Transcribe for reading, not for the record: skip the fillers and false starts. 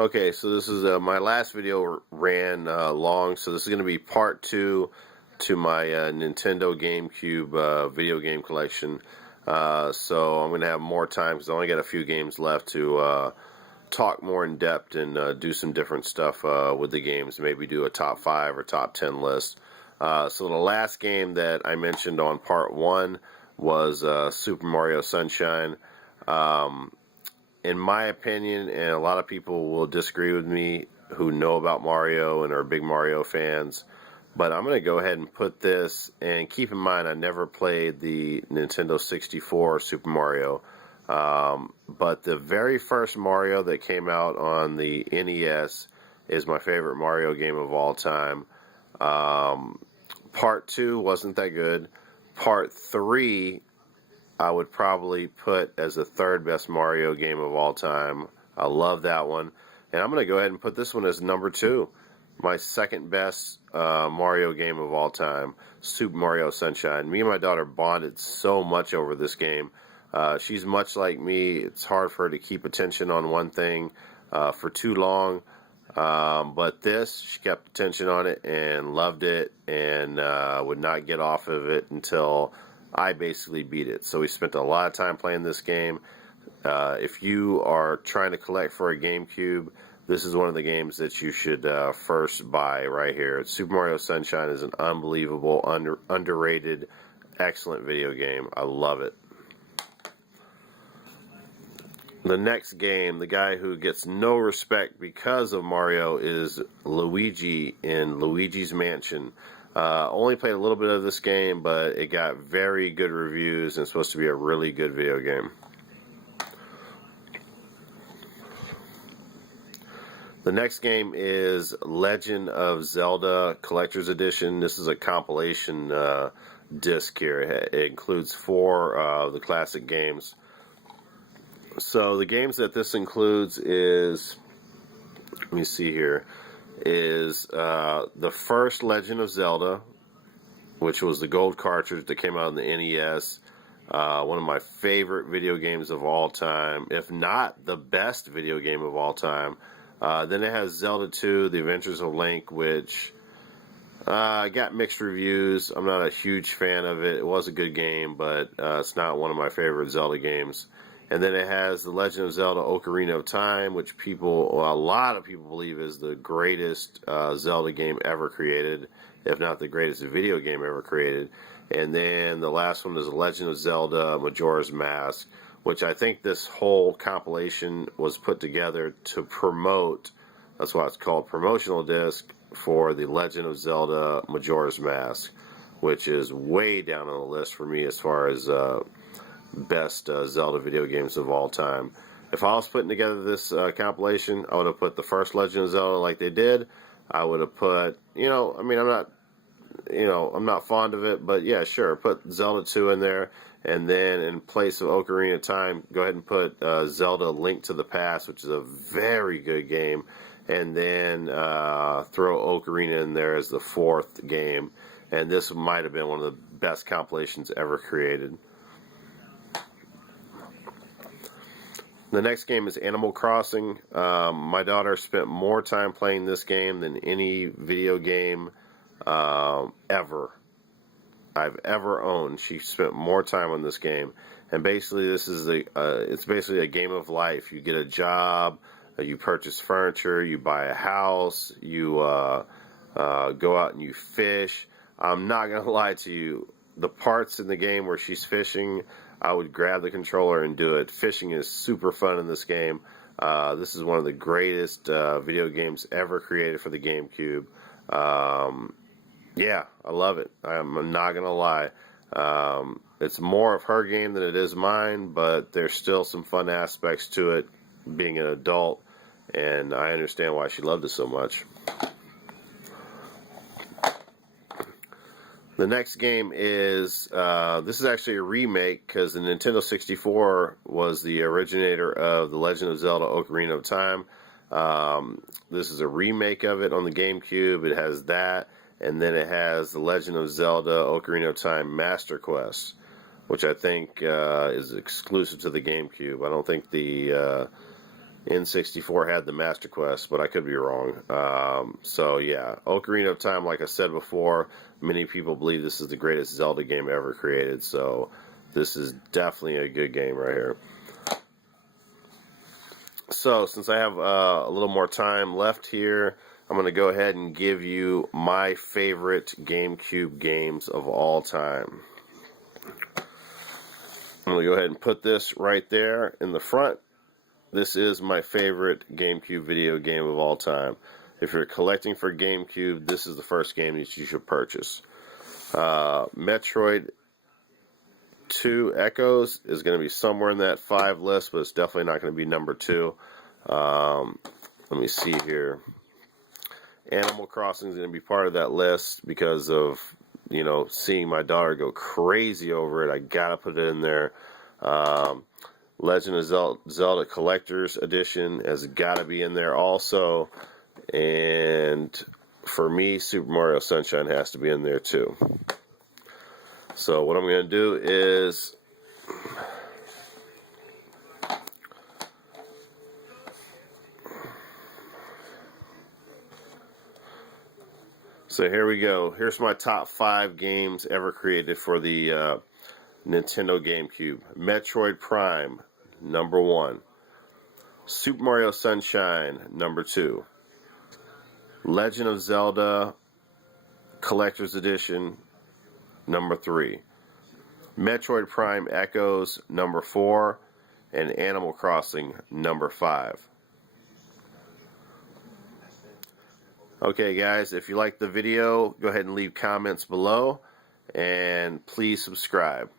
Okay, so this is my last video ran long, so this is going to be part 2 to my Nintendo GameCube video game collection. So I'm going to have more time because I only got a few games left to talk more in depth and do some different stuff with the games. Maybe do a top 5 or top 10 list. So the last game that I mentioned on part 1 was Super Mario Sunshine. In my opinion, and a lot of people will disagree with me who know about Mario and are big Mario fans, but I'm going to go ahead and put this, and keep in mind I never played the Nintendo 64 Super Mario, but the very first Mario that came out on the NES is my favorite Mario game of all time. Part 2 wasn't that good. Part 3 I would probably put as the third best Mario game of all time. I love that one. And I'm going to go ahead and put this one as number 2. My second best Mario game of all time, Super Mario Sunshine. Me and my daughter bonded so much over this game. She's much like me. It's hard for her to keep attention on one thing for too long. But this, she kept attention on it and loved it, and would not get off of it until I basically beat it. So we spent a lot of time playing this game. If you are trying to collect for a GameCube, this is one of the games that you should first buy right here. Super Mario Sunshine is an unbelievable, underrated, excellent video game. I love it. The next game, the guy who gets no respect because of Mario, is Luigi in Luigi's Mansion. Only played a little bit of this game, but it got very good reviews and it's supposed to be a really good video game. The next game is Legend of Zelda Collector's Edition. This is a compilation disc here. It includes 4 of the classic games. So the games that this includes is, let me see here, is the first Legend of Zelda, which was the gold cartridge that came out on the NES. One of my favorite video games of all time, if not the best video game of all time. Then it has Zelda 2, The Adventures of Link, which got mixed reviews. I'm not a huge fan of it. It was a good game, but it's not one of my favorite Zelda games. And then it has The Legend of Zelda Ocarina of Time, which a lot of people believe is the greatest Zelda game ever created, if not the greatest video game ever created. And then the last one is The Legend of Zelda Majora's Mask, which I think this whole compilation was put together to promote, that's why it's called promotional disc, for The Legend of Zelda Majora's Mask, which is way down on the list for me as far as best Zelda video games of all time. If I was putting together this compilation, I would have put the first Legend of Zelda like they did. I would have put, I'm not fond of it, but yeah, sure, put Zelda 2 in there, and then in place of Ocarina of Time, go ahead and put Zelda Link to the Past, which is a very good game, and then throw Ocarina in there as the 4th game, and this might have been one of the best compilations ever created. The next game is Animal Crossing. My daughter spent more time playing this game than any video game ever I've ever owned. She spent more time on this game, and basically this is it's basically a game of life. You get a job, you purchase furniture, you buy a house, you go out and you fish. I'm not gonna lie to you, the parts in the game where she's fishing, I would grab the controller and do it. Fishing is super fun in this game. This is one of the greatest video games ever created for the GameCube. Yeah, I love it. I'm not going to lie. It's more of her game than it is mine, but there's still some fun aspects to it being an adult, and I understand why she loved it so much. The next game is, this is actually a remake because the Nintendo 64 was the originator of The Legend of Zelda Ocarina of Time. This is a remake of it on the GameCube. It has that, and then it has The Legend of Zelda Ocarina of Time Master Quest, which I think is exclusive to the GameCube. I don't think the N64 had the Master Quest, but I could be wrong. So yeah, Ocarina of Time, like I said before, many people believe this is the greatest Zelda game ever created, so this is definitely a good game right here. So since I have a little more time left here, I'm going to go ahead and give you my favorite GameCube games of all time. I'm going to go ahead and put this right there in the front. This is my favorite GameCube video game of all time. If you're collecting for GameCube, this is the first game that you should purchase. Metroid 2 Echoes is going to be somewhere in that 5 list, but it's definitely not going to be number 2. Let me see here. Animal Crossing is going to be part of that list because of, you know, seeing my daughter go crazy over it. I got to put it in there. Legend of Zelda Collector's Edition has got to be in there also. And for me, Super Mario Sunshine has to be in there too. So what I'm going to do is so here we go. Here's my top 5 games ever created for the Nintendo GameCube. Metroid Prime, number 1. Super Mario Sunshine, number 2. Legend of Zelda Collector's Edition, number 3. Metroid Prime Echoes, number 4. And Animal Crossing, number 5. Okay guys, if you liked the video, go ahead and leave comments below, and please subscribe.